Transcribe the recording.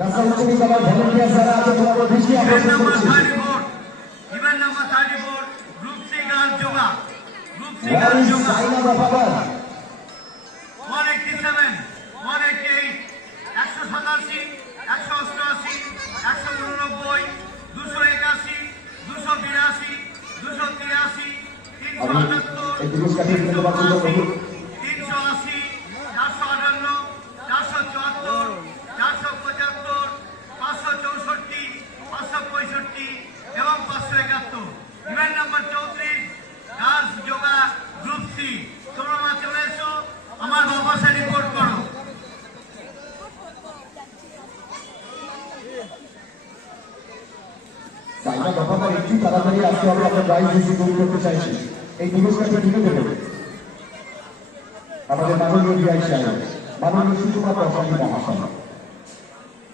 রাজশাহী উচ্চ বিদ্যালয় ভলেন্টিয়ার যারা আছে তোমাদের দৃষ্টি আকর্ষণ করছি। Event number 34 group C girls yoga group C Where girls is yoga Saina Babagar? 187 188 187 188 189 281 282 283 আমি এই পুরস্কারটি দিতে পারছি না প্রভু। 380 458 474 475 564 565 এবং 571 event number 34 girls yoga group C. তোমরা মা চলে এসো, আমার বাবার সাথে রিপোর্ট করো। সাইনা বাবাগার একটু তাড়াতাড়ি আসতে হবে, আমরা প্রাইজ রিসিভ করতে চাইছি। এই পুরস্কারটি দিতে দেবে আমাদের মাননীয় ডিআই সাহেব, মাননীয় সুকুমার প্রসাদী মহাশয়।